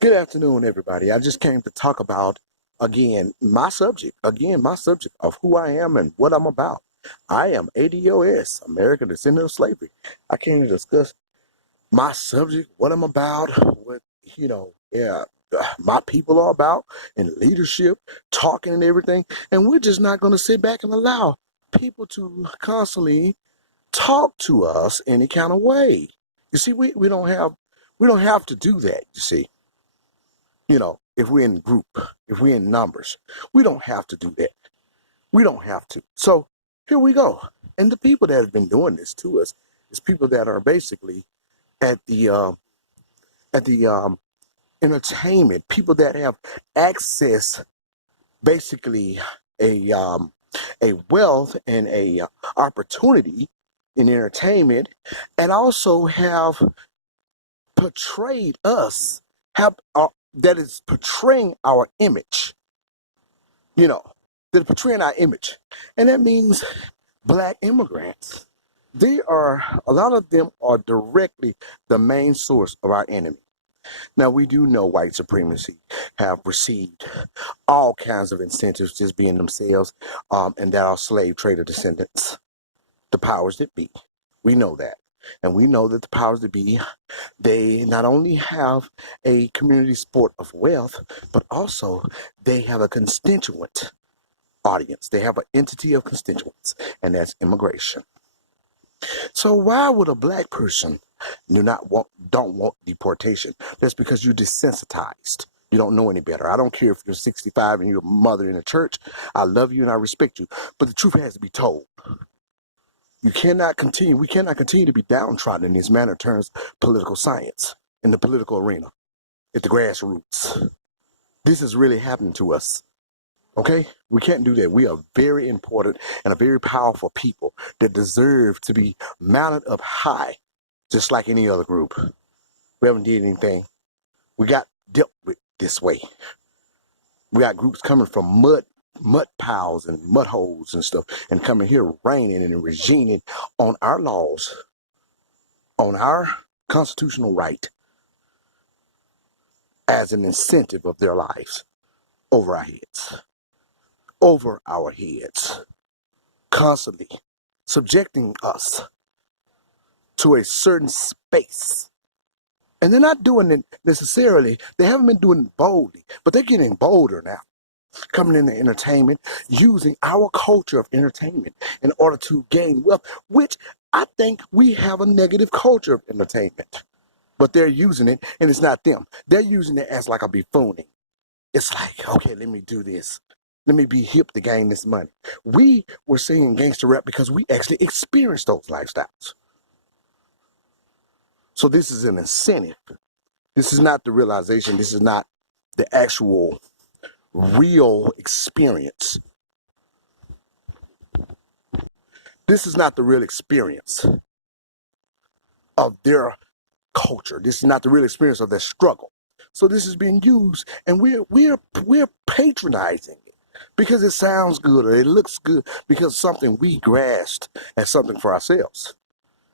Good afternoon, everybody. I just came to talk about, my subject of who I am and what I'm about. I am ADOS, American Descendant of Slavery. I came to discuss my subject, what I'm about, what, my people are about, and leadership, talking and everything. And we're just not going to sit back and allow people to constantly talk to us any kind of way. You see, we don't have to do that, you see. If we're in group, if we're in numbers, we don't have to do that. We don't have to. So here we go. And the people that have been doing this to us is people that are basically at the entertainment, people that have access basically a wealth and a opportunity in entertainment, and also have portrayed us have that is portraying our image, you know, that are portraying our image. And that means black immigrants. A lot of them are directly the main source of our enemy. Now, we do know white supremacy have received all kinds of incentives just being themselves, and that are slave trader descendants, the powers that be. We know that. And we know that the powers that be, they not only have a community sport of wealth, but also they have a constituent audience. They have an entity of constituents, and that's immigration. So why would a black person don't want deportation? That's because you're desensitized. You don't know any better. I don't care if you're 65 and you're a mother in a church. I love you and I respect you, but the truth has to be told. We cannot continue to be downtrodden in this manner turns political science in the political arena, at the grassroots. This is really happening to us. Okay? We can't do that. We are very important and a very powerful people that deserve to be mounted up high, just like any other group. We haven't did anything. We got dealt with this way. We got groups coming from mud piles and mud holes and stuff, and coming here raining and regiming on our laws, on our constitutional right as an incentive of their lives over our heads, over our heads, constantly subjecting us to a certain space. And they're not doing it necessarily, they haven't been doing it boldly, but they're getting bolder now, coming into entertainment, using our culture of entertainment in order to gain wealth, which I think we have a negative culture of entertainment. But they're using it, and it's not them. They're using it as like a buffooning. It's like, okay, let me do this. Let me be hip to gain this money. We were singing gangster rap because we actually experienced those lifestyles. So this is an incentive. This is not the realization. This is not the actual real experience. This is not the real experience of their culture. This is not the real experience of their struggle. So this is being used, and we're patronizing it because it sounds good or it looks good because something we grasped as something for ourselves.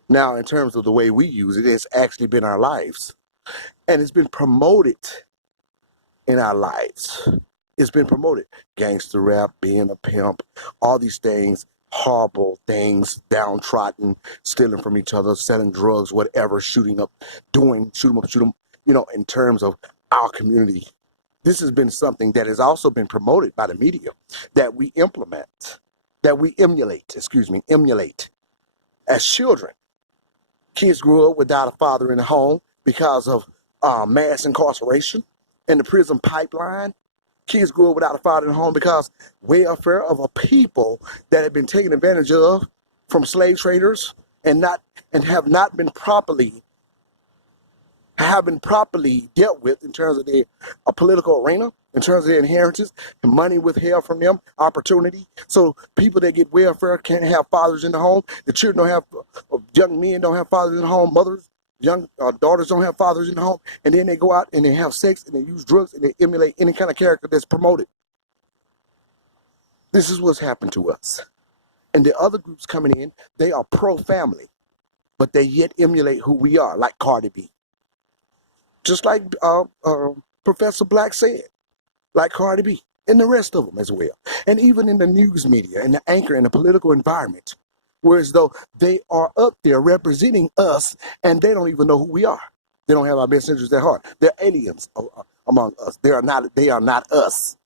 Now, in terms of the way we use it, it's actually been our lives, and it's been promoted in our lives. It's been promoted. Gangster rap, being a pimp, all these things, horrible things, downtrodden, stealing from each other, selling drugs, whatever, shoot 'em up, in terms of our community. This has been something that has also been promoted by the media that we implement, that we emulate as children. Kids grew up without a father in the home because of mass incarceration and the prison pipeline. Kids grew up without a father in the home because welfare of a people that have been taken advantage of from slave traders and have been properly dealt with in terms of their political arena, in terms of their inheritance, and money withheld from them, opportunity. So people that get welfare can't have fathers in the home. The children don't have, young men don't have fathers in the home. Mothers, young daughters don't have fathers in the home. And then they go out and they have sex and they use drugs and they emulate any kind of character that's promoted. This is what's happened to us. And the other groups coming in, they are pro-family, but they yet emulate who we are, like Cardi B. Just like Professor Black said, like Cardi B, and the rest of them as well. And even in the news media and the anchor in the political environment, whereas though they are up there representing us and they don't even know who we are. They don't have our best interests at heart. They're aliens among us. They are not us.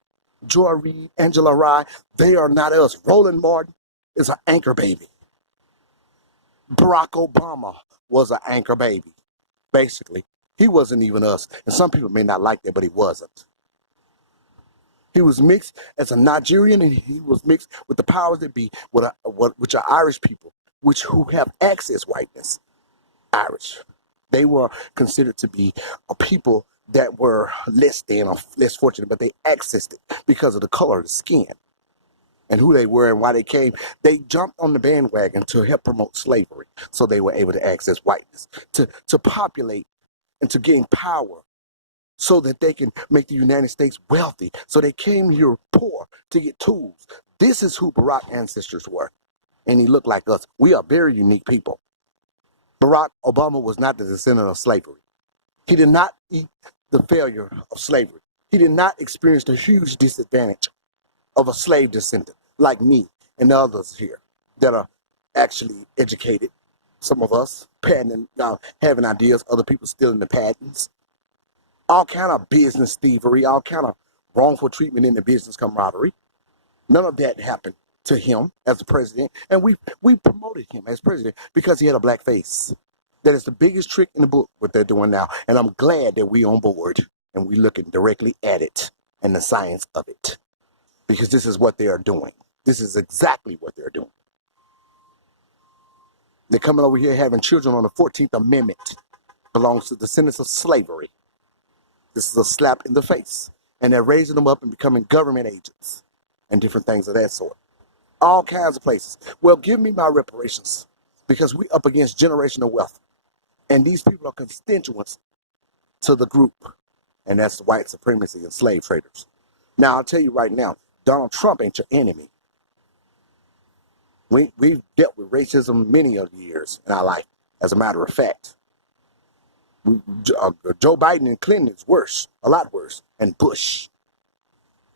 Joy Reid, Angela Rye, they are not us. Roland Martin is an anchor baby. Barack Obama was an anchor baby. Basically, he wasn't even us. And some people may not like that, but he wasn't. He was mixed as a Nigerian, and he was mixed with the powers that be, which are Irish people, who have access whiteness. Irish. They were considered to be a people that were less than or less fortunate, but they accessed it because of the color of the skin and who they were and why they came. They jumped on the bandwagon to help promote slavery, so they were able to access whiteness, to populate and to gain power so that they can make the United States wealthy. So they came here poor to get tools. This is who Barack's ancestors were, and he looked like us. We are very unique people. Barack Obama was not the descendant of slavery. He did not eat the failure of slavery. He did not experience the huge disadvantage of a slave descendant like me and the others here that are actually educated. Some of us patenting, having ideas, other people stealing the patents. All kind of business thievery, all kind of wrongful treatment in the business camaraderie. None of that happened to him as the president, and we promoted him as president because he had a black face. That is the biggest trick in the book, what they're doing now, and I'm glad that we on board and we looking directly at it and the science of it, because this is what they are doing. This is exactly what they're doing. They're coming over here having children on the 14th Amendment. Belongs to the descendants of slavery. This is a slap in the face, and they're raising them up and becoming government agents and different things of that sort. All kinds of places. Well, give me my reparations, because we up against generational wealth. And these people are constituents to the group. And that's the white supremacy and slave traders. Now, I'll tell you right now, Donald Trump ain't your enemy. We've dealt with racism many of years in our life, as a matter of fact. Joe Biden and Clinton is worse, a lot worse, and Bush.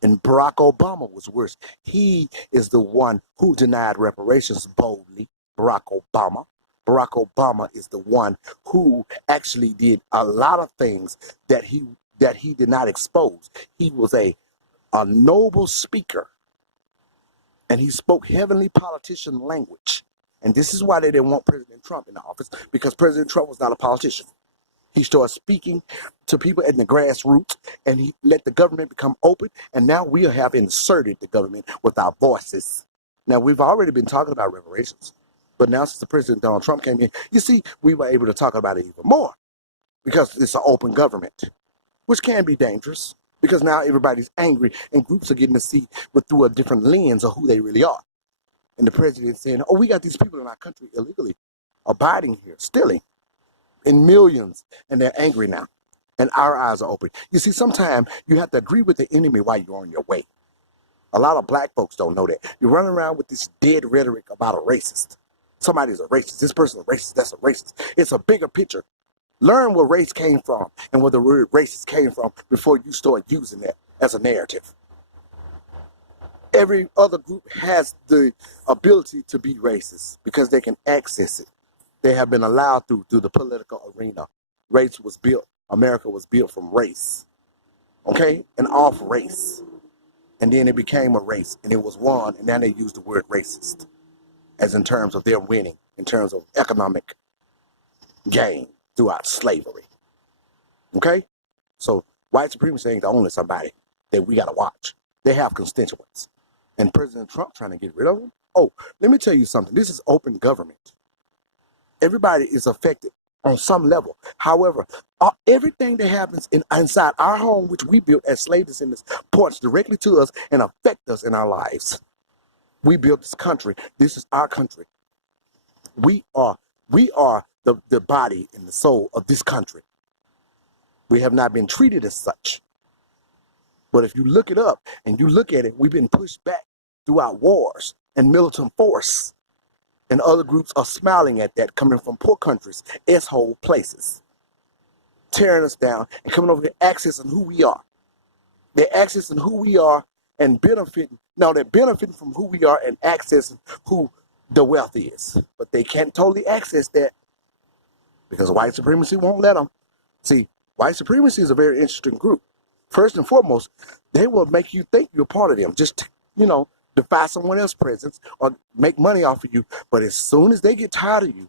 And Barack Obama was worse. He is the one who denied reparations boldly, Barack Obama. Barack Obama is the one who actually did a lot of things that he did not expose. He was a noble speaker, and he spoke heavenly politician language. And this is why they didn't want President Trump in the office, because President Trump was not a politician. He started speaking to people in the grassroots, and he let the government become open. And now we have inserted the government with our voices. Now, we've already been talking about reparations, but now since the President Donald Trump came in, you see, we were able to talk about it even more because it's an open government, which can be dangerous because now everybody's angry and groups are getting to see through a different lens of who they really are. And the president saying, oh, we got these people in our country illegally abiding here, stealing. In millions, and they're angry now, and our eyes are open. You see, sometimes you have to agree with the enemy while you're on your way. A lot of black folks don't know that. You're running around with this dead rhetoric about a racist. Somebody's a racist. This person's a racist. That's a racist. It's a bigger picture. Learn where race came from and where the word racist came from before you start using that as a narrative. Every other group has the ability to be racist because they can access it. They have been allowed through the political arena. Race was built. America was built from race. Okay? And off race. And then it became a race. And it was won. And now they use the word racist. As in terms of their winning. In terms of economic gain throughout slavery. Okay? So white supremacy ain't the only somebody that we got to watch. They have constituents. And President Trump trying to get rid of them? Oh, let me tell you something. This is open government. Everybody is affected on some level. However, everything that happens inside our home, which we built as slave descendants, points directly to us and affect us in our lives. We built this country. This is our country. We are the body and the soul of this country. We have not been treated as such. But if you look it up and you look at it, we've been pushed back throughout wars and militant force. And other groups are smiling at that coming from poor countries, S-hole places. tearing us down and coming over here accessing who we are. They're accessing who we are and benefiting. No, they're benefiting from who we are and accessing who the wealth is. But they can't totally access that because white supremacy won't let them. See, white supremacy is a very interesting group. First and foremost, they will make you think you're part of them. Just, defy someone else's presence or make money off of you. But as soon as they get tired of you,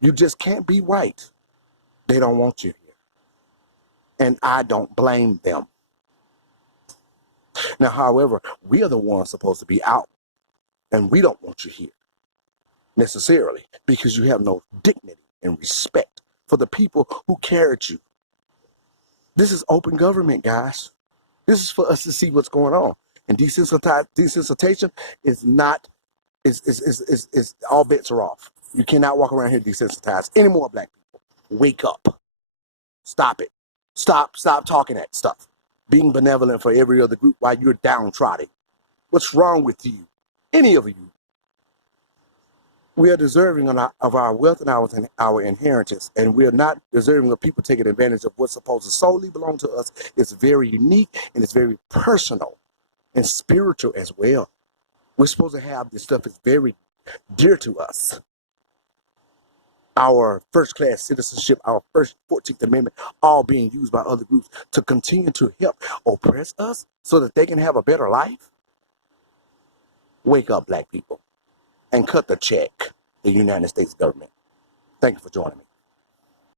you just can't be white. They don't want you here. And I don't blame them. Now, however, we are the ones supposed to be out. And we don't want you here necessarily because you have no dignity and respect for the people who carried you. This is open government, guys. This is for us to see what's going on. And desensitization is not, is all bets are off. You cannot walk around here desensitized anymore, black people. Wake up. Stop it. Stop talking that stuff. Being benevolent for every other group while you're downtrodden. What's wrong with you? Any of you. We are deserving of our wealth and our inheritance, and we are not deserving of people taking advantage of what's supposed to solely belong to us. It's very unique, and it's very personal and spiritual as well. We're supposed to have this stuff that's very dear to us. Our first-class citizenship, our first 14th Amendment, all being used by other groups to continue to help oppress us so that they can have a better life. Wake up, black people, and cut the check, the United States government. Thank you for joining me.